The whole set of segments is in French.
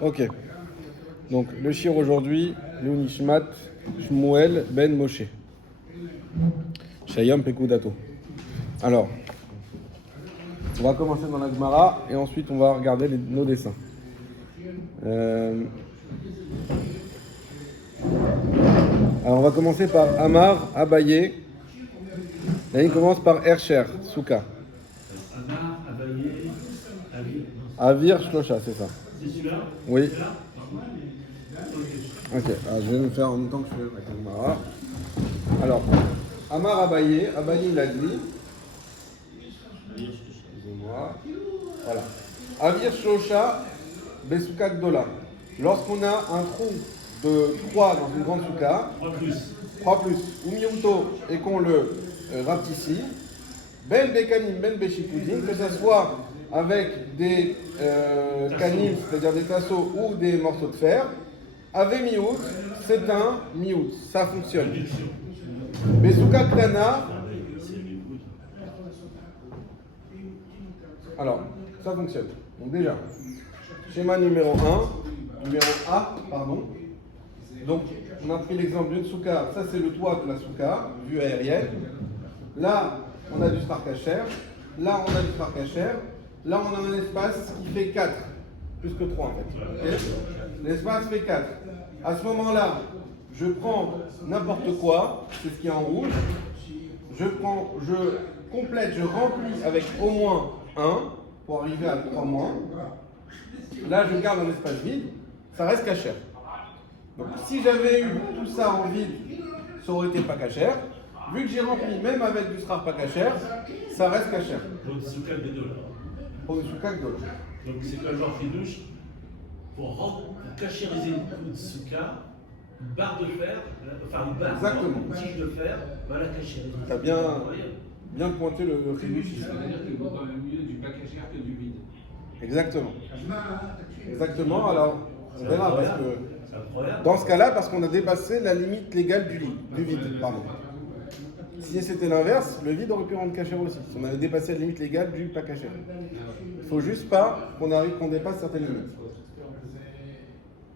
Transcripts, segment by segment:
Ok. Donc, le shir aujourd'hui, Nishmat Shmuel Ben Moshe. Shayam Pekudato. Alors, on va commencer dans la Gemara et ensuite on va regarder nos dessins. Alors, on va commencer par Amar, Abaye. Là, il commence par Ercher, Souka. Amar, Abaye, Avir, Shlosha, c'est ça. c'est celui-là? Oui. C'est là? Ok, alors je vais me faire en même temps que je fais avec la Gemara. Alors, Amar Abaye, Abaye il a dit. Excusez-moi. Voilà. Avir Shlosha, Besuka Gdola. Lorsqu'on a un trou de 3 dans une grande souka, 3 plus, ou miuto, et qu'on le rapetissime, ben bekanim, ben beshikudim, que ce soit avec des kanim, c'est-à-dire des tasseaux ou des morceaux de fer, avec miout, c'est un miout, ça fonctionne. Besuka ktana, alors, ça fonctionne. Donc déjà, schéma numéro 1, numéro A, pardon. Donc, on a pris l'exemple d'une souka, ça c'est le toit de la souka, vue aérienne. Là, on a du star cacher. Là, on a du star cacher. Là, on a un espace qui fait 4, plus que 3 en fait. Okay. L'espace fait 4. À ce moment-là, je prends n'importe quoi, c'est ce qui est en rouge. Je complète, je remplis avec au moins 1 pour arriver à 3 moins. Là, je garde un espace vide, ça reste cacher. Donc, si j'avais eu tout ça en vide, ça aurait été pas cacher. Vu que j'ai rempli, même avec du srar pas cacher, ça reste cacher. Donc, Souka de $. Pour du souka gdol. Donc, c'est quoi le genre fidouche? Pour cachériser une coupe de Souka, une barre de fer, enfin une barre, exactement. Une tige de fer, va la cachériser. Tu as bien pointé le chidouche ici. Ça veut dire qu'il vaut quand même mieux du pas caché que du vide. Exactement. Exactement, alors on verra parce que C'est incroyable. dans ce cas-là, parce qu'on a dépassé la limite légale du vide. Pardon. Si c'était l'inverse, le vide aurait pu rendre cacher aussi. Si on avait dépassé la limite légale du pas cacher. Il ne faut juste pas qu'on dépasse certaines limites.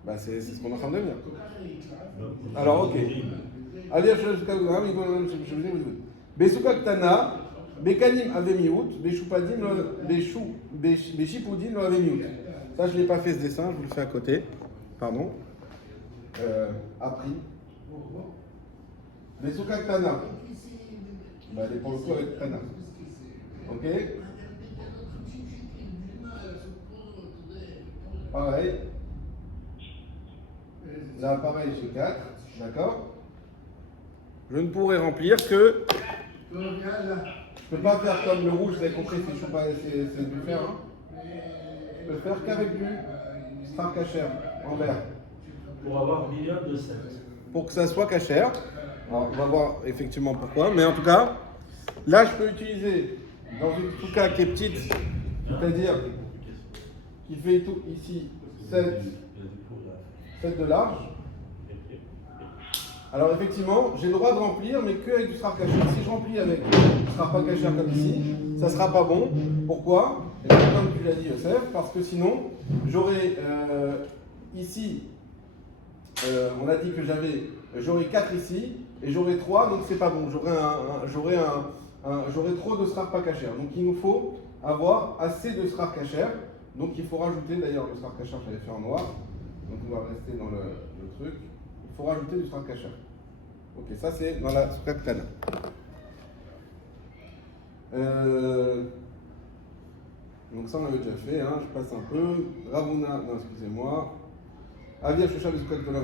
Bah, c'est ce qu'on est en train de dire. Alors, ok. Allez, Besuka Ktana, Bekanim Avemiut, Beshupadim, Beshipudim Avemiut. Ça, je ne l'ai pas fait ce dessin, je vous le fais à côté. Pardon. Appris. Besuka Ktana. Bah, elle est pour le coup avec Ktana. Ok. Pareil. Là, pareil, j'ai 4. D'accord. Je ne pourrai remplir que. Je ne peux pas faire comme le rouge, vous avez compris, c'est du fer. Hein. Je peux faire qu'avec du star cacher en vert. Pour avoir minimum de 7. Pour que ça soit cacher. Alors, on va voir effectivement pourquoi, mais en tout cas, là, je peux utiliser dans une souka qui est petite, c'est-à-dire qui fait tout ici 7 de large. Alors effectivement, j'ai le droit de remplir, mais qu'avec du srar cacher. Si je remplis avec du srar pas cacher comme ici, ça ne sera pas bon. Pourquoi? Et comme tu l'as dit, Yosef, parce que sinon, j'aurais ici, on a dit que j'aurais 4 ici, et j'aurais 3, donc c'est pas bon. J'aurais trop de srar pas cacher. Donc il nous faut avoir assez de srar cacher. Donc il faut rajouter, d'ailleurs le srar cacher, je l'avais fait en noir. Donc on va rester dans le truc. Il faut rajouter du srar cacher. Ok, ça c'est dans la souka ktana. Donc ça on l'avait déjà fait, hein. Je passe un peu. Ravuna, non excusez-moi. Avia shosha besuka ktana,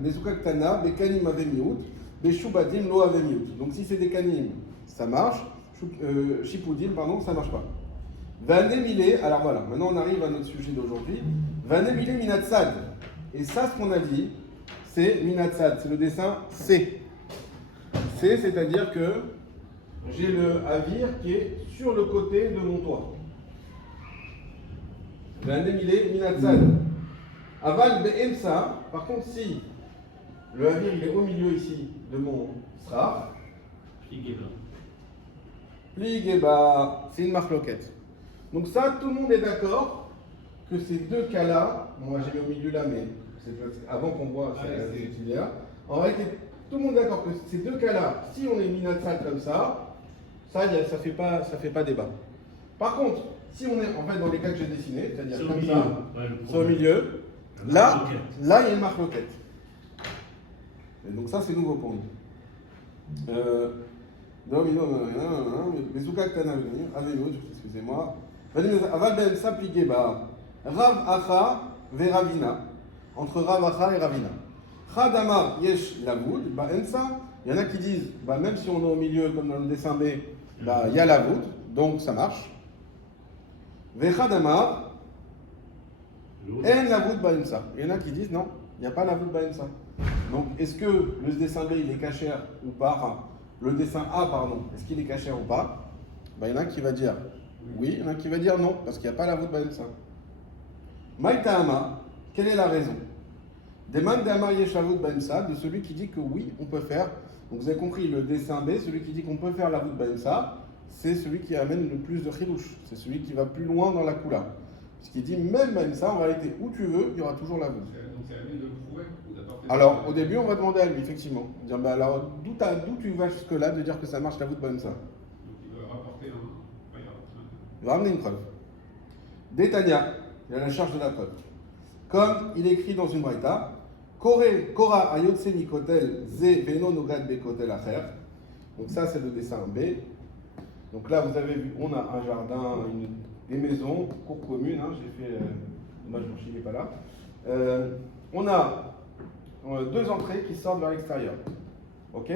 besuka ktana, bekanim avemiut, beshubadim lo avemiut. Donc si c'est des kanim, ça marche. Shipudim, pardon, ça marche pas. Vanemile, alors voilà, maintenant on arrive à notre sujet d'aujourd'hui. Vanemile minatsad. Et ça, ce qu'on a dit, c'est minatsad, c'est le dessin C. C, c'est-à-dire que j'ai le avir qui est sur le côté de mon toit. Vanemile minatsad. Aval be'emsa, par contre, si le avir il est au milieu ici de mon srar, plig, et bah, c'est une marloquette. Donc ça, tout le monde est d'accord que ces deux cas-là, bon, moi j'ai mis au milieu là, mais c'est avant qu'on voit cette idée-là, en réalité, tout le monde est d'accord que ces deux cas-là, si on est minatsal comme ça fait pas débat. Par contre, si on est en fait dans les cas que j'ai dessinés, c'est-à-dire C'est au comme milieu. ça, Ouais, le c'est au problème. milieu, La là, marloquette. il y a une marloquette. Et donc ça, c'est nouveau pour nous. Excusez-moi. Aval ben s'appliquer Rav Acha ve Ravina. Entre Rav Acha et Ravina. Chadama yesh lavoud, ensa. Il y en a qui disent, même si on est au milieu, comme dans le dessin B, il y a lavoud, donc ça marche. Ve Chadama en lavoud ensa. Il y en a qui disent, non, il n'y a pas lavoud ensa. Donc, est-ce que le dessin B, il est caché ou pas? Enfin, le dessin A, pardon, est-ce qu'il est caché ou pas? Il y en a qui va dire oui, il y en a qui va dire non, parce qu'il n'y a pas la voûte Baemsa. Maïtahama, quelle est la raison? Demande d'Amar Yeshavut Baemsa, de celui qui dit que oui, on peut faire. Donc, vous avez compris, le dessin B, celui qui dit qu'on peut faire la voûte Baemsa, c'est celui qui amène le plus de chilouche. C'est celui qui va plus loin dans la coula. Ce qui dit même Baemsa, en réalité, où tu veux, il y aura toujours la voûte. Donc c'est à lui de le prouver ou d'apporter. Alors, au début, on va demander à lui, effectivement. Dire, alors, d'où tu vas jusque-là de dire que ça marche la voûte Baemsa? Donc il veut rapporter un. Il va ramener une preuve. Détania, il a la charge de la preuve. Comme il est écrit dans une braïta, Kora ayotse mikotel ze veno nogad bekotel acher. Donc ça, c'est le dessin B. Donc là, vous avez vu, on a un jardin, des maisons, cour commune. J'ai fait. Dommage, Mourchi n'est pas là. On a deux entrées qui sortent vers l'extérieur. Ok?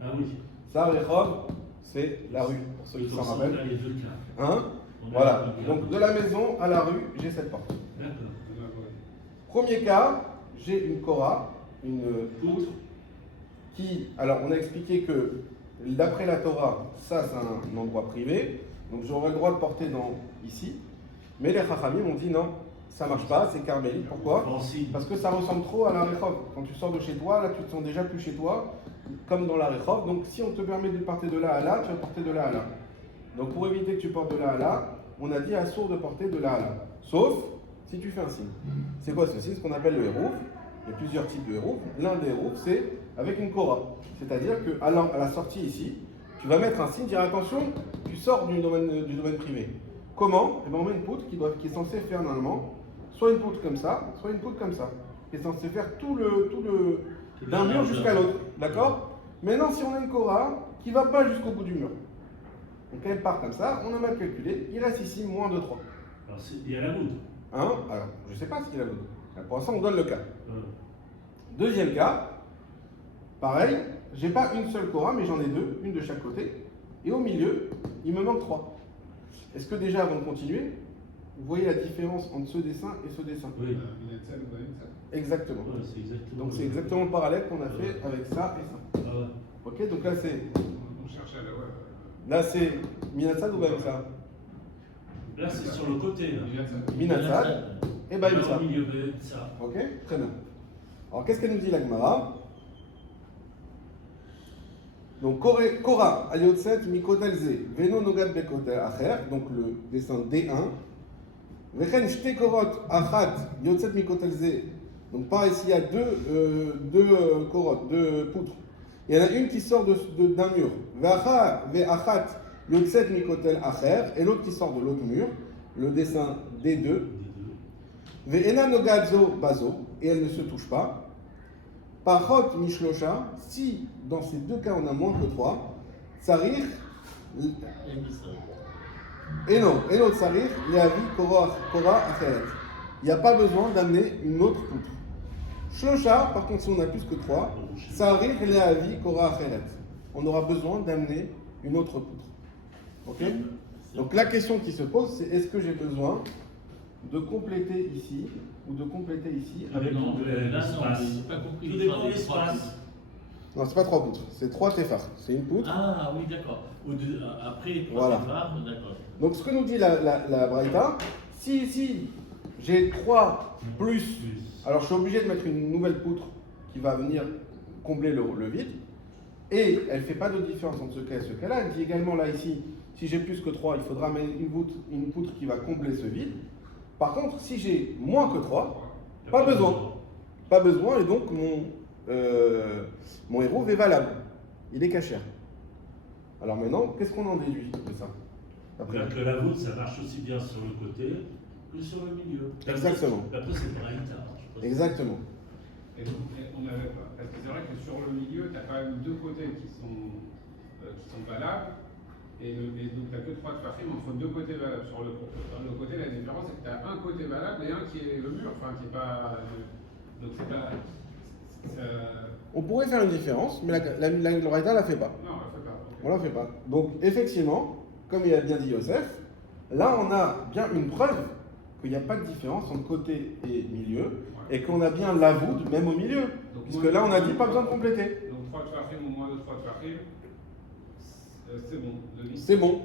Ah oui. Ça, Rehov, c'est la rue, pour ceux qui s'en rappellent. Là, les deux cas. Hein? Voilà. Donc de la maison à la rue, j'ai cette porte. D'accord. Premier cas, j'ai une Korah, une poutre, qui. Alors, on a expliqué que d'après la Torah, ça c'est un endroit privé, donc j'aurais le droit de porter ici. Mais les Chachamim ont dit non, ça marche pas, c'est carmélite. Pourquoi? Parce que ça ressemble trop à la Rehov. Quand tu sors de chez toi, là tu te sens déjà plus chez toi, comme dans la Rehov. Donc si on te permet de porter de là à là, tu vas porter de là à là. Donc pour éviter que tu portes de là à là, on a dit à sourd de porter de là à là. Sauf si tu fais un signe. C'est quoi ce signe? Ce qu'on appelle le hérouf. Il y a plusieurs types de hérouf. L'un des héroufs, c'est avec une Korah. C'est-à-dire qu'à la sortie ici, tu vas mettre un signe, dire attention, tu sors du domaine privé. Comment? On met une poutre qui est censée faire normalement soit une poutre comme ça, soit une poutre comme ça. Qui est censée faire tout le d'un mur jusqu'à l'autre. D'accord? Maintenant, si on a une Korah qui ne va pas jusqu'au bout du mur, donc elle part comme ça, on a mal calculé, il reste ici moins de 3. Alors, il y a la voûte. Alors, je ne sais pas ce qu'il a voulu. Pour l'instant, on donne le cas. Deuxième cas, pareil, j'ai pas une seule Korah, mais j'en ai deux, une de chaque côté. Et au milieu, il me manque 3. Est-ce que déjà, avant de continuer, vous voyez la différence entre ce dessin et ce dessin? Oui. Exactement. Ouais, c'est exactement. Donc c'est exactement le parallèle qu'on a fait avec ça et ça. Ah ouais. Ok, donc là c'est. On cherche à la. Là c'est Minatsad ou Baemsa? Là, c'est sur le côté. Là. Minatsad et Baemsa. Au milieu de ça. Ok, très bien. Alors qu'est-ce qu'elle nous dit la Gemara? Donc Kora ayotset mikotelze veno nogad bekotel acher, donc le dessin D1. Vechen shte korot achat yotset mikotelze. Donc pareil, s'il y a deux korot, deux poutres, il y en a une qui sort d'un mur. Ve'achat yotset mikotel acher, et l'autre qui sort de l'autre mur, le dessin D2. Ve'ena nogadzo bazo, et elle ne se touche pas. Pachot mishlosha, si dans ces deux cas on a moins que 3, tsarich, et non tsarich, leavi kora acheret. Il n'y a pas besoin d'amener une autre poutre. Shlosha, par contre si on a plus que 3, tsarich, leavi kora acheret. On aura besoin d'amener une autre poutre. Ok? Donc la question qui se pose, c'est est-ce que j'ai besoin de compléter ici ou de compléter ici avec l'espace. Pas compris. Tout dépend de l'espace. Non, c'est pas 3 poutres, c'est 3 téphars. C'est une poutre. Ah oui, d'accord. Après les Voilà. trois départs, d'accord. Donc ce que nous dit la Braïta, si ici j'ai 3 plus, alors je suis obligé de mettre une nouvelle poutre qui va venir combler le vide, et elle ne fait pas de différence entre ce cas et ce cas-là. Elle dit également là ici, si j'ai plus que 3, il faudra mettre une poutre qui va combler ce vide. Par contre, si j'ai moins que 3, pas besoin. Pas besoin, et donc mon héros est valable. Il est cachère. Alors maintenant, qu'est-ce qu'on en déduit de ça? Après, que la voûte, ça marche aussi bien sur le côté que sur le milieu. Exactement. Après, c'est pareil, Exactement. Et donc, on avait pas. Parce que c'est vrai que sur le milieu, tu as quand même deux côtés qui sont valables. Et donc, tu n'as que 3 de farine entre deux côtés valables. Sur le côté, la différence, c'est que tu as un côté valable et un qui est le mur. Enfin, qui n'est pas. Donc, c'est pas. On pourrait faire une différence, mais le Raïta ne la fait pas. Non, on ne la fait pas. Okay. On ne la fait pas. Donc, effectivement, comme il a bien dit Yosef, là, on a bien une preuve qu'il n'y a pas de différence entre côté et milieu, et qu'on a bien la voûte même au milieu. Donc, puisque là, on a dit pas besoin de compléter. Donc 3 de farine ou moins de 3 de farine, c'est bon. C'est bon.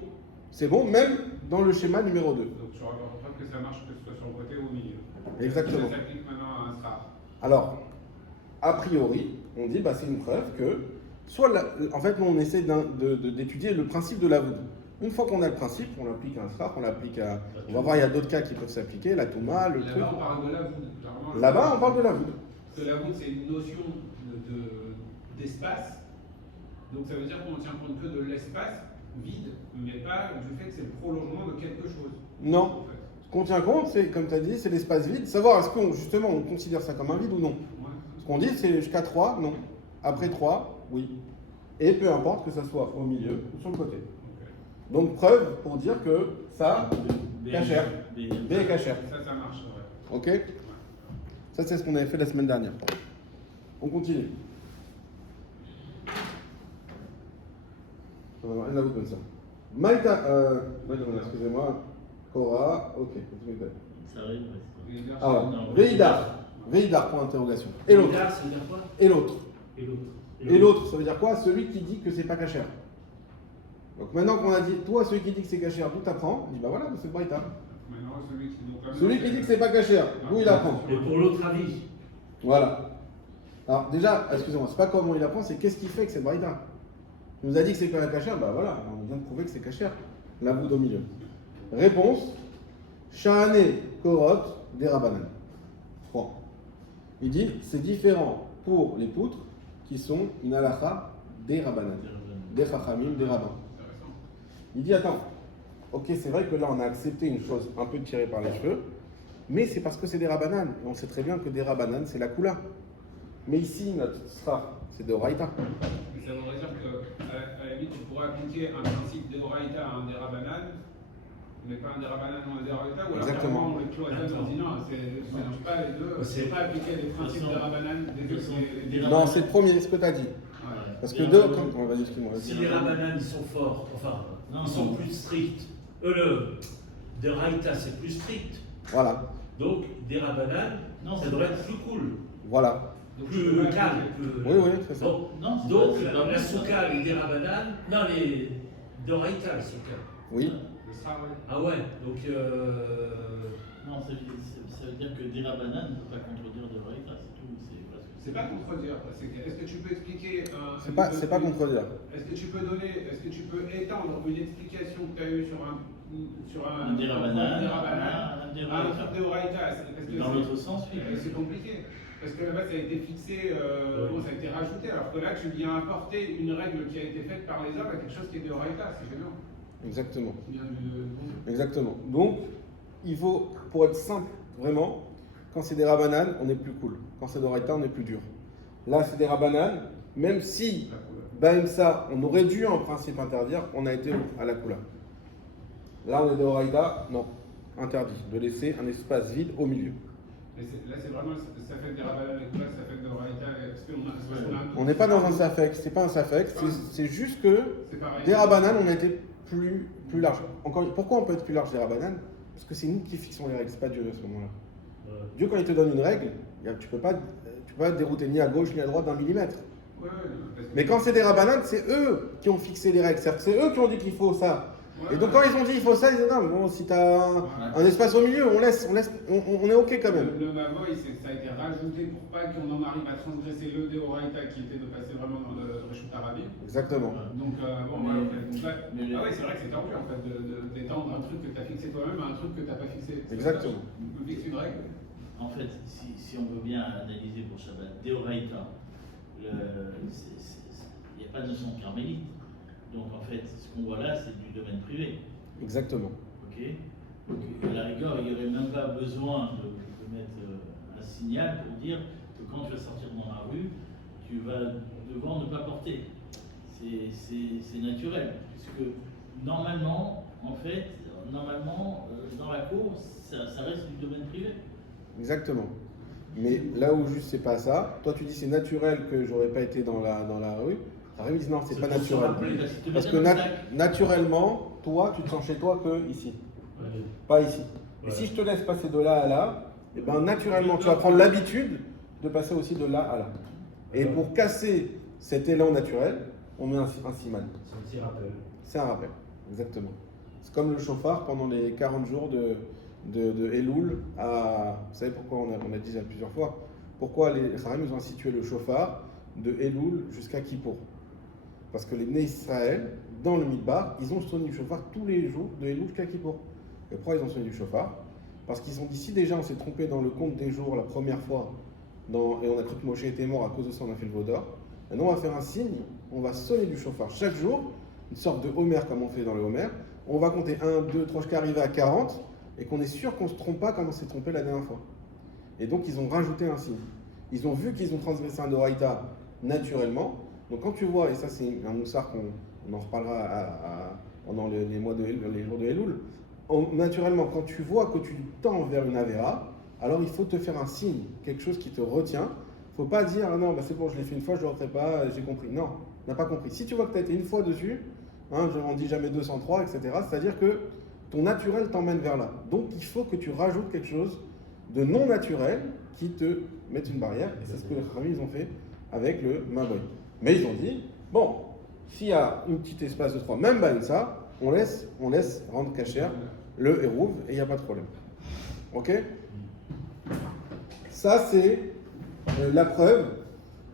C'est bon, même dans le schéma numéro 2. Donc tu auras preuve que ça marche que ce soit sur le côté ou au milieu. Exactement. Ça s'applique maintenant à un star. Alors, a priori, on dit c'est une preuve que, en fait, nous, on essaie d'étudier le principe de la voûte. Une fois qu'on a le principe, on l'applique à un star, on l'applique à. On va voir, il y a d'autres cas qui peuvent s'appliquer, la Touma, le truc. Là-bas, on parle de la voûte. Là-bas, on parle de la voûte. Parce que la voûte, c'est une notion d'espace. Donc ça veut dire qu'on ne tient compte que de l'espace vide, mais pas du fait que c'est le prolongement de quelque chose. Non. En fait. Ce qu'on tient compte, c'est, comme tu as dit, c'est l'espace vide. Savoir est-ce qu'on, justement, on considère ça comme un vide ou non. Ouais. Ce qu'on dit, c'est jusqu'à 3, non. Après 3, oui. Et peu importe que ça soit au milieu ou sur le côté. Okay. Donc, preuve pour dire que ça, cachère. B est cachère. Ça marche, ouais. Ok. Ouais. Ça, c'est ce qu'on avait fait la semaine dernière. On continue. Alors, elle a vous donne ça. Maïta, excusez-moi. Cora, ok. Ça arrive, ouais. Alors, Non, Veidar. Veidar, point d'interrogation. Et l'autre. Ça veut dire quoi? Et l'autre. Et l'autre. Et l'autre, ça veut dire quoi? Celui qui dit que c'est pas cachère. Donc maintenant qu'on a dit, toi, celui qui dit que c'est cachère, d'où t'apprends? Il dit, voilà, c'est Braïta. Maintenant, Celui qui dit que c'est pas cachère, d'où il apprend? Et pour l'autre avis. Voilà. Alors déjà, excusez-moi, c'est pas comment il apprend, c'est qu'est-ce qui fait que c'est Braïta. Il nous a dit que c'est pas cachère, voilà, on vient de prouver que c'est cachère. La voûte au milieu. Réponse, Shahane Korot des Rabbanan. 3. Il dit, c'est différent pour les poutres qui sont une halakha des Rabbanan, des Chachamim, des rabbins. Il dit, attends, ok, c'est vrai que là on a accepté une chose un peu tirée par les cheveux, mais c'est parce que c'est des Rabbanan. Et on sait très bien que des Rabbanan, c'est la Kula. Mais ici, notre sra, c'est de Raïta. Ça voudrait dire qu'à la limite, on pourrait appliquer un principe de Raïta à un des Rabbanan, mais pas un des Rabbanan ou un des Raïta, ou alors Exactement. on les cloisonne, on dit non, je ne mélange pas les deux, c'est pas appliquer les principes des Rabbanan, des Non, c'est le premier, ce que tu as dit. Ouais. Parce que deux, on va dire, excuse-moi. Si les Rabbanan ils sont forts, enfin, ils sont plus stricts. De Raïta c'est plus strict. Voilà. Donc des Rabbanan, ça devrait être plus cool. Voilà. Donc, Plus calme. Oui, c'est ça. Donc la souka, les Derabanan, non, les Doraïta, la souka. Oui. Le sera, ouais. Ah ouais, donc. Non, ça veut dire que Derabanan ne peut pas contredire de Raïta, c'est tout. C'est pas contredire. Est-ce que tu peux expliquer C'est pas contredire. Est-ce que tu peux étendre une explication que tu as eue sur un Derabanan, à un truc de Raïta? dans l'autre sens, oui. C'est compliqué. Parce que là-bas, ça a été fixé, ça a été rajouté, alors que là, tu viens apporter une règle qui a été faite par les hommes à quelque chose qui est de Raïta, c'est gênant. Exactement. Qui vient du... Exactement. Donc, il faut, pour être simple, vraiment, quand c'est des Rabbanan, on est plus cool. Quand c'est de Raïta, on est plus dur. Là, c'est des Rabbanan, même si, ça, on aurait dû en principe interdire, on a été à la Kula. Là, on est de Raïta, non, interdit, de laisser un espace vide au milieu. Là, c'est vraiment, ça fait des Rabbanan et ça fait de Raïta. On n'est pas dans un safek, c'est pas un safek, c'est juste que des Rabbanan, on a été plus large. Encore, pourquoi on peut être plus large des Rabbanan? Parce que c'est nous qui fixons les règles, c'est pas Dieu à ce moment-là. Dieu, quand il te donne une règle, tu peux pas dérouter ni à gauche ni à droite d'un millimètre. Mais quand c'est des Rabbanan, c'est eux qui ont fixé les règles. C'est eux qui ont dit qu'il faut ça. Et donc quand ils ont dit il faut ça, ils disent non, bon, si tu as un espace au milieu, on est ok quand même. Le Mavoy, ça a été rajouté pour pas qu'on en arrive à transgresser le Deoraita qui était de passer vraiment dans le Reshut Arabim. Exactement. Donc, bon, voilà, en fait. Donc là, ah ouais, c'est vrai que c'est tordu en fait d'étendre un truc que tu as fixé toi-même à un truc que tu n'as pas fixé. Exactement. On fixe une règle. En fait, si on veut bien analyser pour Shabbat, Deoraita, il n'y a pas de notion de carmélite. Donc en fait, ce qu'on voit là, c'est du domaine privé. Exactement. Ok. Donc à la rigueur, il n'y aurait même pas besoin de mettre un signal pour dire que quand tu vas sortir dans la rue, tu vas devoir ne pas porter. C'est naturel, puisque normalement, dans la cour, ça reste du domaine privé. Exactement. Mais là où juste c'est pas ça, toi tu dis c'est naturel que j'aurais pas été dans la rue. Karim dit non, c'est pas naturel. Parce que naturellement, toi tu te sens chez toi que ici, pas ici. Et si je te laisse passer de là à là, et ben naturellement tu vas prendre l'habitude de passer aussi de là à là. Et pour casser cet élan naturel, on met un siman. C'est un petit rappel. C'est un rappel, exactement. C'est comme le chauffard pendant les 40 jours de Elul à... Vous savez pourquoi on a dit ça plusieurs fois? Pourquoi les Kharam ont institué le chauffard de Elul jusqu'à Kippour? Parce que les Bnei Israël, dans le Midbar, ils ont sonné du chauffard tous les jours de Elul jusqu'à Kippour. Et pourquoi ils ont sonné du chauffard? Parce qu'ils ont dit, si déjà on s'est trompé dans le compte des jours la première fois, et on a cru que Moshe était mort à cause de ça, on a fait le veau d'or, maintenant on va faire un signe, on va sonner du chauffard chaque jour, une sorte de Homer comme on fait dans le Homer, on va compter 1, 2, 3, jusqu'à arriver à 40, et qu'on est sûr qu'on ne se trompe pas comme on s'est trompé la dernière fois. Et donc ils ont rajouté un signe. Ils ont vu qu'ils ont transgressé un Doraïta naturellement. Donc quand tu vois, et ça c'est un moussard qu'on en reparlera pendant les jours de Elul, naturellement quand tu vois que tu tends vers une Avera, alors il faut te faire un signe, quelque chose qui te retient. Il ne faut pas dire ah non, bah c'est bon, je l'ai fait une fois, je ne le referai pas, j'ai compris. Non, tu n'as pas compris. Si tu vois que tu as été une fois dessus, je n'en dis jamais 203, etc., c'est-à-dire que ton naturel t'emmène vers là. Donc il faut que tu rajoutes quelque chose de non naturel qui te mette une barrière. Et c'est ce que les Khamis ils ont fait avec le Maboy. Mais ils ont dit, bon, s'il y a un petit espace de 3, même ça, on laisse rendre cachère le Hérouv et il n'y a pas de problème. Ok? Ça c'est la preuve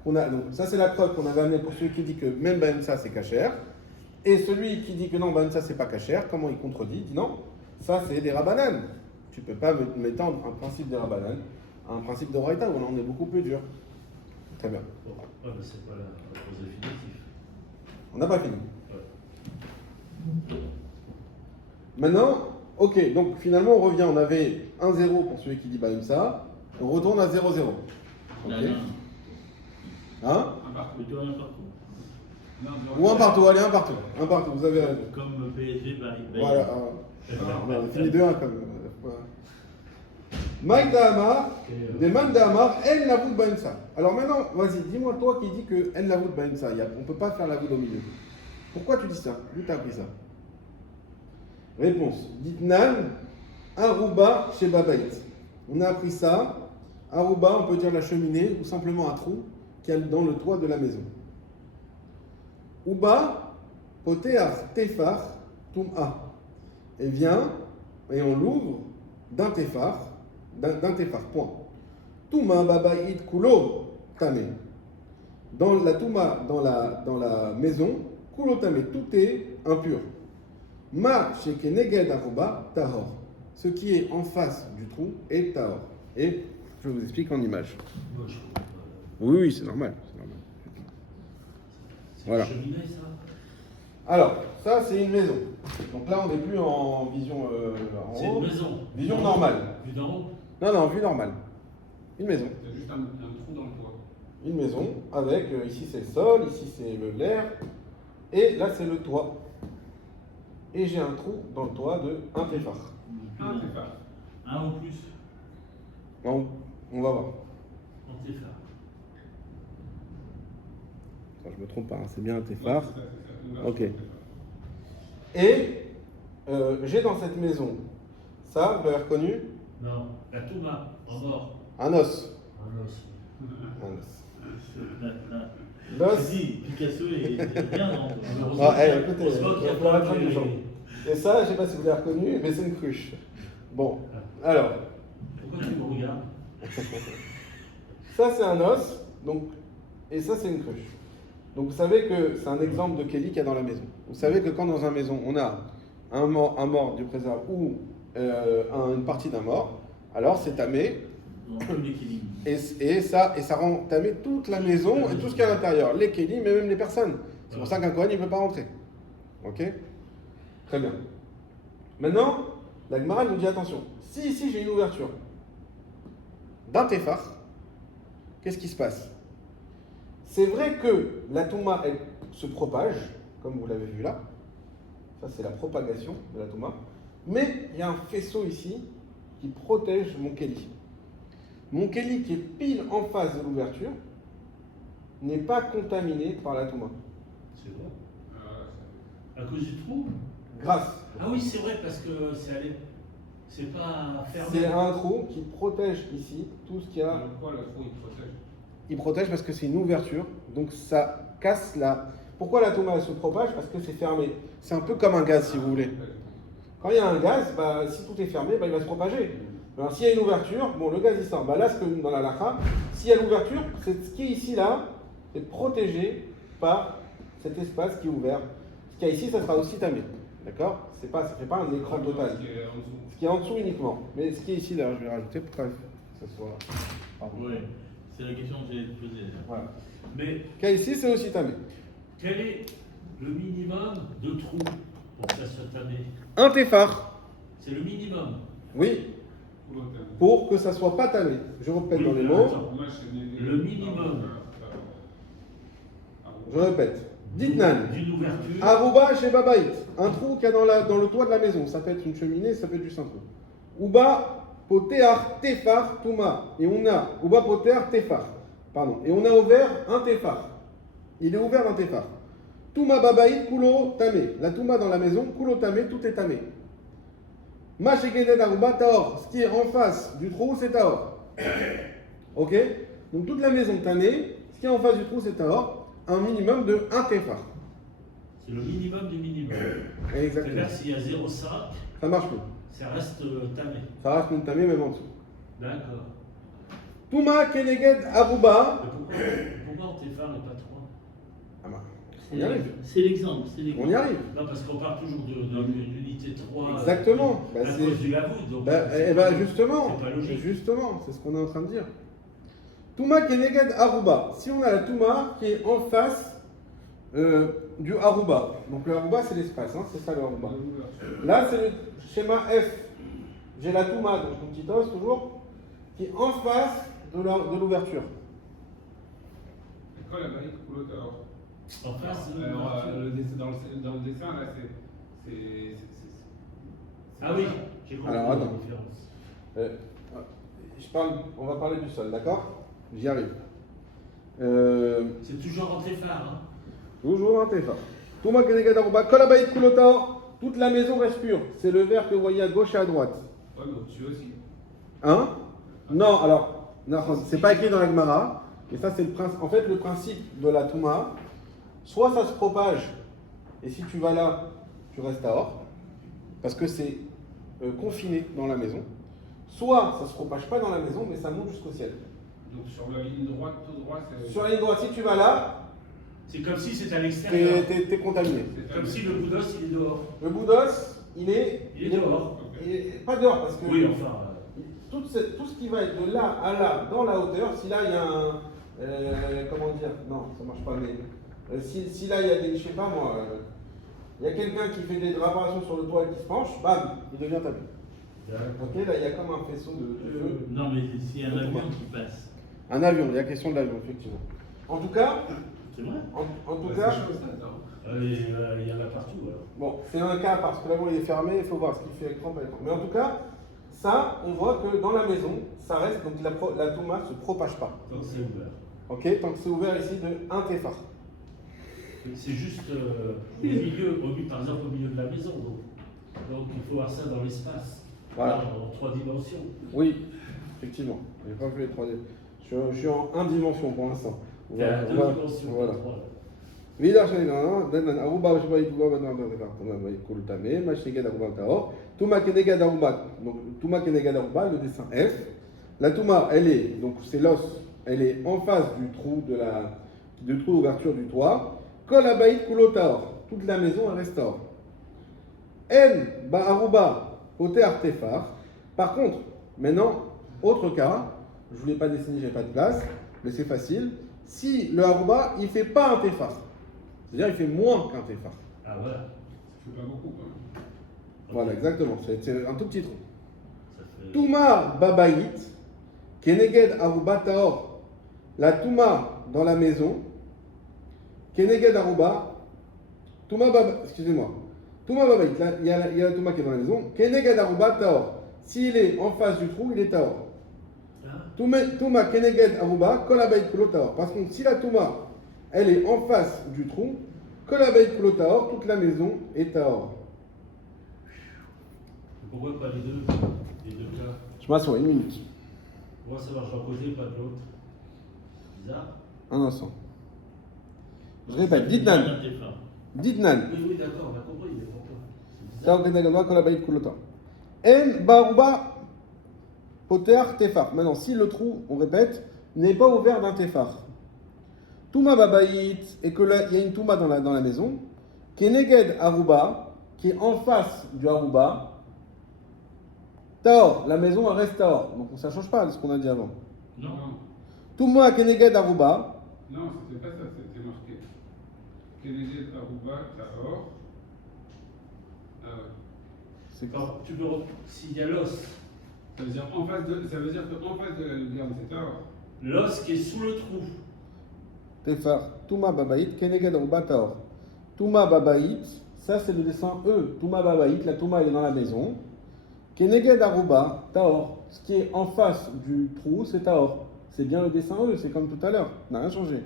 qu'on a. Donc ça c'est la preuve qu'on avait amenée pour celui qui dit que même ça c'est cachère. Et celui qui dit que non, ça c'est pas cachère, comment il contredit? Il dit non, ça c'est des rabbanan. Tu peux pas m'étendre un principe des rabbanan à un principe de Raïta où là on est beaucoup plus dur. Très bien. Bon, ouais, mais c'est pas la cause définitive. On n'a pas fini. Ouais. Maintenant, ok, donc finalement on revient, on avait 1-0 pour celui qui dit ça, on retourne à 0-0. Ok. Hein? Un partout. Plutôt un partout. Ou un partout, allez, un partout, vous avez raison. Comme PSG Paris. Voilà, on a fini 2-1 comme. Mike Dahamar, des Man Dahamar, El Lavoud Baïnsa. Alors maintenant, vas-y, dis-moi toi qui dis que El Lavoud Baïnsa, on ne peut pas faire la voûte au milieu. Pourquoi tu dis ça? D'où tu as appris ça? Réponse. Ditnan, Aruba chez Babaït. On a appris ça. Aruba, on peut dire la cheminée ou simplement un trou qui est dans le toit de la maison. Uba, poteach tefar, tum'a. Et vient, et on l'ouvre d'un tefar, point. Tuma babaïd kulo tame. Dans la tuma, dans la maison, kulo tame, tout est impur. Ma shekeneged aruba tahor. Ce qui est en face du trou est tahor. Et je vous explique en image. Moi, je trouve, Oui, c'est normal. c'est Voilà. une cheminée, ça. Alors, ça c'est une maison. Donc là, on n'est plus en vision en C'est haut. une maison. Vision normale. Vue d'en haut. Non, vue normale. Une maison. C'est juste un trou dans le toit. Une maison avec, ici c'est le sol, ici c'est l'air, et là c'est le toit. Et j'ai un trou dans le toit de un téphar. Un tefar. Un ou plus. Donc, on va voir. En téphar. Attends, je me trompe pas, hein, c'est bien un téphar. Ouais, c'est ça. Ok. Et j'ai dans cette maison, ça, vous l'avez reconnu? Non, la touma, en or. Un os. Un os. Un os. Je L'os. dis, Picasso est bien dans. Ah, écoutez, On se voit qu'il y a on va pas prendre que les gens. Et ça, je sais pas si vous l'avez reconnu, mais c'est une cruche. Bon, alors, Pourquoi tu me regardes? ça c'est un os, donc, et ça c'est une cruche. Donc vous savez que c'est un exemple de Kelly qu'il y a dans la maison. Vous savez que quand dans une maison on a un mort du préserve ou une partie d'un mort, alors c'est tamé. Dans tout l'équilibre. Et ça rend tamé toute la maison et tout ce qu'il y a à l'intérieur, les Kelly, mais même les personnes. C'est pour ça qu'un Kohen, il ne peut pas rentrer. Ok? Très bien. Maintenant, la Gemara nous dit attention, si ici j'ai une ouverture d'un téphar, qu'est-ce qui se passe? C'est vrai que la Touma, elle se propage, comme vous l'avez vu là. Ça, c'est la propagation de la Touma. Mais il y a un faisceau ici qui protège mon Kéli. Mon Kéli qui est pile en face de l'ouverture n'est pas contaminé par la Touma. C'est vrai. À cause du trou? Grâce. Ah oui, c'est vrai, parce que c'est pas fermé. C'est un trou qui protège ici tout ce qu'il y a. Pourquoi le trou il protège? Il protège parce que c'est une ouverture, donc ça casse la... Pourquoi la Touma elle se propage? Parce que c'est fermé. C'est un peu comme un gaz si vous voulez. Quand il y a un gaz, bah, si tout est fermé, bah, il va se propager. Alors s'il y a une ouverture, bon le gaz il sort. Bah, là, ce que dans la lacha, s'il y a l'ouverture, ce qui est ici là, c'est protégé par cet espace qui est ouvert. Ce qu'il y a ici, ça sera aussi tamé. D'accord? Ça ne fait pas un écran total. Ce qui est en dessous uniquement. Mais ce qui est ici là, je vais rajouter pour que ça soit... Pardon. Oui, c'est la question que j'allais te poser. Voilà. Mais Ce qu'il y a ici, c'est aussi tamé. quel est le minimum de trous pour que ça soit tamé? Un téphar. C'est le minimum. Oui. Pour que ça soit pas tamé. Je répète Oui, dans les mais mots. attends. Le minimum. Je répète. Ditnan. D'une ouverture. Aruba chez Babaït. Un trou qu'il y a dans le toit de la maison. Ça peut être une cheminée, ça peut être juste un trou. Uba potear tefar touma. Et on a Uba potear tefar. Pardon. Et on a ouvert un tefar. Il est ouvert un tefar. Touma Babaït kulo tamé. La touma dans la maison, kulo tamé, tout est tamé. Mashegeden Aruba taor. Ce qui est en face du trou, c'est taor. Ok? Donc toute la maison tamé. Ce qui est en face du trou, c'est taor. Un minimum de 1 téphar. C'est le minimum du minimum. Exactement. C'est-à-dire s'il y a 0,5, Ça marche plus. ça reste tamé. Ça reste une tamé même en dessous. D'accord. Touma Keneged Aruba. Mais pourquoi en téphar et pas 3? Ah bah, on y arrive. C'est l'exemple. On y arrive. Non, parce qu'on parle toujours de l'unité 3. Exactement. Bah, à c'est- cause du Yavoud. Donc, Justement. c'est pas logique. Justement, c'est ce qu'on est en train de dire. Touma Keneged Aruba. Si on a la Touma qui est en face du Aruba. Donc le Aruba c'est l'espace, hein, c'est ça le Aruba. Là c'est le schéma F. J'ai la Touma, donc mon petit os toujours, qui est en face de l'ouverture. Quand la baïque coule alors. En face de Alors, l'ouverture. dans le dessin, là, c'est. Ah oui, j'ai compris Alors, la attends. différence. On va parler du sol, d'accord? J'y arrive. C'est toujours en téphar. Hein. Toujours un téphar. Touma Keneged Aruba, Kolabaït Kulotor, toute la maison reste pure. C'est le vert que vous voyez à gauche et à droite. Ouais, mais au-dessus aussi. Hein? Non, alors, c'est pas écrit dans la Gemara, et ça c'est le principe. En fait, le principe de la Touma, soit ça se propage, et si tu vas là, tu restes à Or, parce que c'est confiné dans la maison, soit ça se propage pas dans la maison, mais ça monte jusqu'au ciel. Donc sur la ligne droite, tout droit, c'est. Sur la ligne droite, si tu vas là, C'est comme si c'était à l'extérieur. t'es contaminé. Comme si le boudos il est dehors. Le bout d'os, il est dehors. Il est pas dehors, parce que Oui, enfin. tout ce qui va être de là à là, dans la hauteur, si là il y a un. Comment dire? Non, ça marche pas, mais. Si là il y a des. Je sais pas moi. Il y a quelqu'un qui fait des réparations sur le toit et qui se penche, bam, il devient tapis. Ok, là il y a comme un faisceau de feu. Non, mais s'il y a un avion qui passe. Un avion, il y a question de l'avion, effectivement. En tout cas, C'est vrai? en tout Ouais, cas, c'est chaud, ça, non. Il y en a partout alors. bon, c'est un cas parce que l'avion il est fermé, il faut voir ce qu'il fait écran par écran. Mais en tout cas, ça, on voit que dans la maison, ça reste, donc la Touma ne se propage pas. Quand c'est ouvert. Ok, tant que c'est ouvert ici de 1 téphar. C'est juste au milieu, par exemple au milieu de la maison. Donc il faut voir ça dans l'espace. Voilà. En 3 dimensions. Oui, effectivement. Je n'ai pas vu les 3D. Je suis en 1 dimension pour l'instant. Il y a 2 Voilà. dimensions. Voilà. pas 3, là. Vidar Shanigana, Dan Aruba, Shbaï, Touba, Badan, Kultame, Mashneged Aruba Taor, Touma Keneged Aruba, donc Touma Keneged Aruba, le dessin F. La Touma, elle est, donc c'est l'os, elle est en face du trou d'ouverture du toit. Kol Abaït Kulo Taor, toute la maison elle reste Taor. En Ba Aruba, Poter Tefar. Par contre, maintenant, autre cas, je ne voulais pas dessiner, j'avais pas de place, mais c'est facile. Si le Aruba, il ne fait pas un Tefar, c'est-à-dire il fait moins qu'un Tefar. Ah voilà. Ça fait pas beaucoup quand même. Voilà, exactement, c'est un tout petit trou. Ça fait... Touma Babaït, Keneged Aruba Taor. La Touma dans la maison, Keneged Aruba, Touma Babaït, là, il y a la Touma qui est dans la maison, Keneged Aruba Taor. S'il est en face du trou, il est Taor. Touma Keneged Aruba, Kol Abaït Kulo Taor. Parce que si la Touma, elle est en face du trou, Kol Abaït Kulo Taor, toute la maison est Taor. Pourquoi pas les deux cas? Je m'assois une minute. Moi, ça marche d'un côté, pas de l'autre. Bizarre. Un instant. Je répète, dites Nan. Dites Nan. Oui, d'accord, on a compris, mais pourquoi? C'est Taor bizarre. Keneged Aruba, Kol Abaït Kulo Taor. En Baruba Poter Tefar. Maintenant, si le trou, on répète, n'est pas ouvert d'un Tefar. Touma Babaït, et que là, il y a une Touma dans la maison, Keneged Aruba, qui est en face du Aruba, Taor, la maison elle reste Taor. Donc ça ne change pas de ce qu'on a dit avant. Non. Touma Keneged Aruba, Non, c'était pas ça, c'était marqué. Keneged Aruba Taor. Ah ouais. c'est Alors, tu peux... S'il y a l'os, Ça veut dire qu'en face de la lucarne, c'est Taor. l'os qui est sous le trou. Tefar. Touma Babaït, Keneged Aruba Taor. Touma Babaït, ça c'est le dessin E. Touma Babaït, la Touma elle est dans la maison. Keneged Aruba Taor. Ce qui est en face du trou, c'est Taor. C'est bien le dessin E, c'est comme tout à l'heure. Ça n'a rien changé.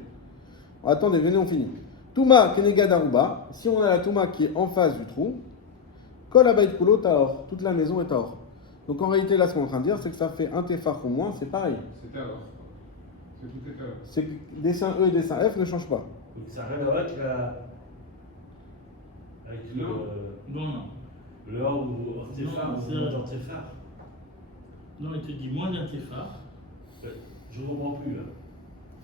Attendez, venez, on finit. Touma Keneged Aruba. Si on a la Touma qui est en face du trou, Kol Abaït Kulo Taor. Toute la maison est Taor. Donc en réalité, là, ce qu'on est en train de dire, c'est que ça fait un Tefar au moins, c'est pareil. C'est Taor. C'est tout est Taor. C'est que dessin E et dessin F ne changent pas. Donc ça n'a rien à voir avec avec Non. Non, non. le A ou Tefar, Non, ou c'est- dans Tefar. Non, il te dit moins d'un Tefar. Je ne comprends plus. Là.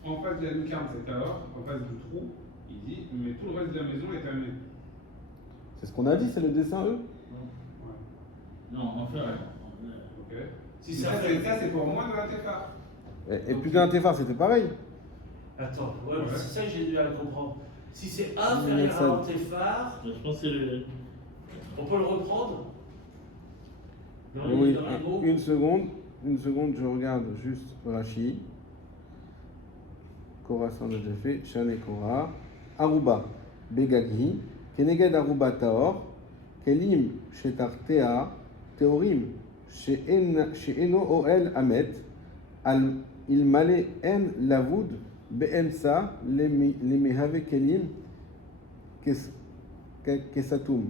En face de la lucarne, c'est Taor. En face du trou, il dit, mais tout le reste de la maison est Tamé. C'est ce qu'on a dit, c'est le dessin E. Ouais. Non, enfin. Ok. Si ça, ça fait... c'est pour moi de la Tefar. Et plus d'un Tefar, c'était pareil. Attends, ouais, Ouais. c'est ça que j'ai du mal à comprendre. Si c'est inférieur à un Tefar, Je pense que c'est le. on peut le reprendre dans les, Oui, dans les mots. une seconde, je regarde juste Rashi. Korah, ça on a déjà fait. Shane Korah. Aruba, Begagi. Keneged Aruba Taor. Kelim Shetartea. Teorim. She'eno Oel Amet. Al Ilmale En Lavud. Be'emsa. Lemehave Kelim. Kesatum.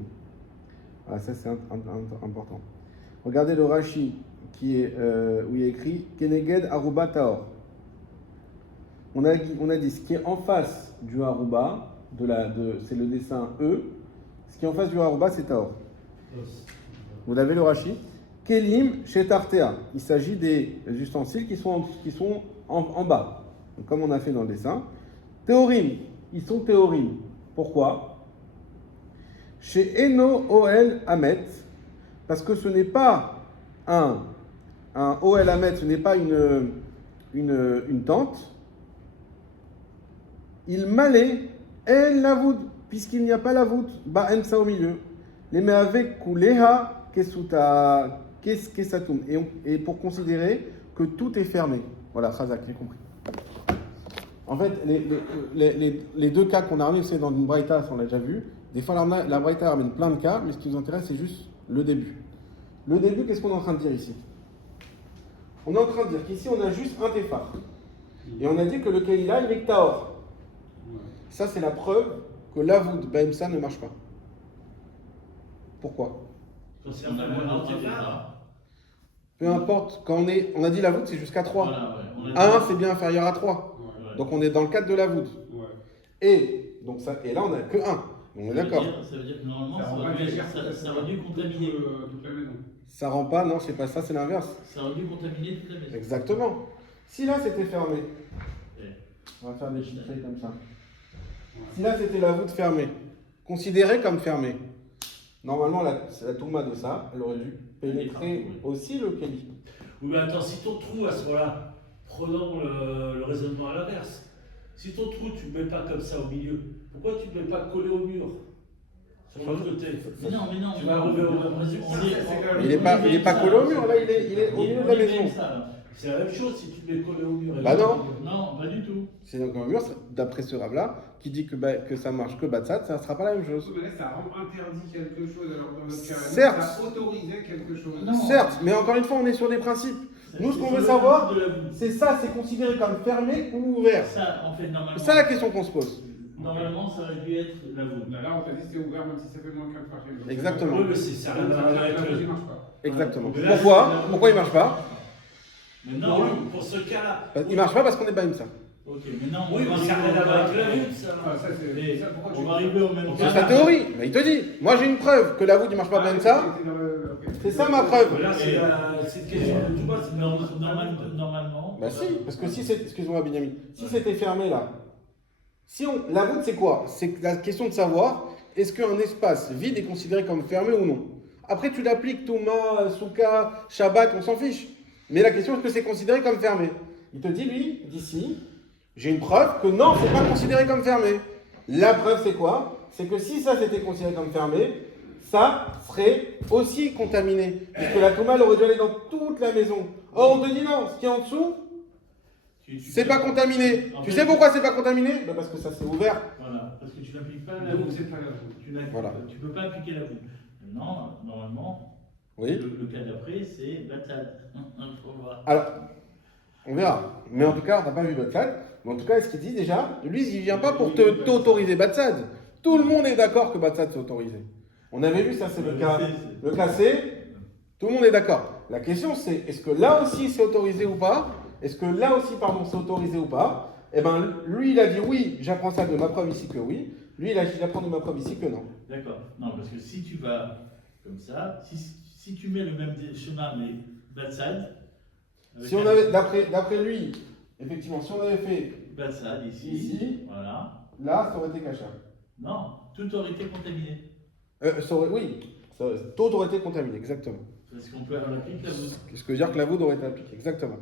Ah, ça c'est important. Regardez le Rashi qui est, où il y a écrit Keneged Aruba Taor. On a dit ce qui est en face du Aruba, c'est le dessin E. Ce qui est en face du Aruba, c'est Taor. Vous avez le Rashi. Kelim Shetartea. Il s'agit des ustensiles qui sont en bas, donc, comme on a fait dans le dessin. Théorim. Ils sont théorim. Pourquoi? Chez Eno Oel Amet. Parce que ce n'est pas un Oel Amet, ce n'est pas une tente. Il malait en la voûte, puisqu'il n'y a pas la voûte, ba ça au milieu. Les met avec kuleha kesuta kesatum. Et pour considérer que tout est fermé. Voilà, Khazak, j'ai compris. En fait, les deux cas qu'on a ramenés, c'est dans une braïta, on l'a déjà vu. Des fois, la braïta ramène plein de cas, mais ce qui nous intéresse, c'est juste le début. Le début, qu'est-ce qu'on est en train de dire ici? On est en train de dire qu'ici, on a juste un Tefar. Et on a dit que le Keila, il est Taor. Ouais. Ça, c'est la preuve que l'avoud Baemsa ne marche pas. Pourquoi? Quand c'est On a inférieur à moins un d'un Tefar, Tefar. Peu importe, quand on a dit l'avoud, c'est jusqu'à 3. Voilà, ouais. On a À 1, c'est bien inférieur à 3. Ouais. Ouais. Donc on est dans le cadre de l'avoud. Ouais. Et Donc ça, et là, on n'a que 1. On est d'accord. Ça veut dire que normalement, Ça ça rend pas aurait dû, cachère ça aurait dû contaminer. toute la maison. Ça rend pas, non, c'est pas ça, c'est l'inverse. Ça aurait dû contaminer toute la maison. Exactement. Si là, c'était fermé, Ouais. on va faire des chiffrés comme ça. Si là, c'était la voûte fermée, considérée comme fermée, normalement, la touma de ça, elle aurait dû pénétrer aussi le kéli. Oui, mais attends, si ton trou à ce moment-là, prenons le raisonnement à l'inverse, si ton trou tu ne le mets pas comme ça au milieu, pourquoi tu ne le mets pas collé au mur sur l'autre côté? Mais non. Tu vas arriver au même résultat. Il n'est pas collé au mur, là, il est au milieu de la maison. C'est la même chose si tu le mets collé au mur. Bah non. Non, pas du tout. C'est donc un mur, d'après ce rave-là, qui dit que ça marche que Batsat, ça ne sera pas la même chose. Mais là, ça rend interdit quelque chose alors dans notre cas. Certes. Ça autorisait quelque chose. Non. Certes, mais encore une fois, on est sur des principes. Nous, ce qu'on veut savoir, c'est ça, c'est considéré comme fermé ou ouvert. Ça, en fait, normalement. C'est ça la question qu'on se pose. Normalement, ça aurait dû être la voûte. Là, on t'a dit que c'était ouvert même si ça fait moins de 4 fragiles. Exactement. Oui, mais ça n'a rien à voir avec La le. magie marche pas. Exactement. Mais là, Pourquoi il ne marche pas? Mais non. Pour ce cas-là. Il ne marche pas parce qu'on est pas ça. Ok, mais non. Oui, mais ça n'a rien à voir avec la voûte, ça. Ah, ça, c'est. Mais ça, pourquoi on tu- va arriver au même On C'est va sa théorie. Mais il te dit. Moi, j'ai une preuve que la voûte ne marche pas Ah, bien ça. c'était dans le- ok. C'est ça ma preuve. Là, c'est une question de tout bas. Normalement. Bah si, parce que si c'est, excuse-moi Benjamin, si c'était fermé là, la voûte c'est quoi? C'est la question de savoir est-ce qu'un espace vide est considéré comme fermé ou non. Après tu l'appliques Touma, Souka, Shabbat, on s'en fiche. Mais la question est-ce que c'est considéré comme fermé? Il te dit lui, d'ici, j'ai une preuve que non, c'est pas considéré comme fermé. La preuve c'est quoi? C'est que si ça c'était considéré comme fermé, ça serait aussi contaminé. Puisque la Touma elle aurait dû aller dans toute la maison. Or on te dit non, ce qui est en dessous, c'est pas contaminé. Tu sais pourquoi c'est pas contaminé? Bah parce que ça s'est ouvert. Voilà, parce que tu n'appliques pas la Donc, voûte. c'est pas la voûte. Voilà. Tu ne peux pas appliquer la voûte. Maintenant, normalement, Oui. le cas d'après, c'est Batsad. Faut voir. Alors, on verra. Mais en tout cas, on n'a pas vu Batsad. Mais en tout cas, ce qu'il dit déjà, lui, il vient pas pour t'autoriser Batsad. Tout le monde est d'accord que Batsad c'est autorisé. On avait vu ça, c'est le cas. Le cas C, tout le monde est d'accord. La question c'est, est-ce que là aussi c'est autorisé ou pas? Est-ce que là aussi, pardon, c'est autorisé ou pas? Eh bien, lui, il a dit oui, j'apprends ça de ma preuve ici que oui. Lui, il apprend de ma preuve ici que non. D'accord. Non, parce que si tu vas comme ça, si tu mets le même chemin, mais Batsad. Si on avait, d'après lui, effectivement, si on avait fait Batsad ici, Ici. voilà. là, ça aurait été caché. Non, tout aurait été contaminé. Oui, tout aurait été contaminé, exactement. Parce qu'on peut avoir l'applique la voûte. Ce que veut dire que la voûte aurait été appliquée, exactement.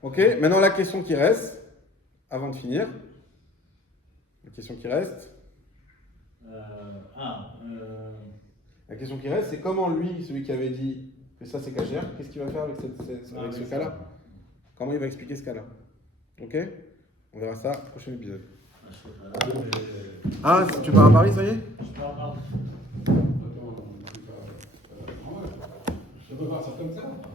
Ok, maintenant la question qui reste, avant de finir, la question qui reste, la question qui reste, c'est comment lui, celui qui avait dit que ça c'est cachère, qu'est-ce qu'il va faire avec, avec ce cas-là? Comment il va expliquer ce cas-là? Ok? On verra ça au prochain épisode. Ah, je sais pas. Ah, tu pars à Paris, ça y est? Je pars par- Attends, on peut pas. Je peux pas partir comme ça.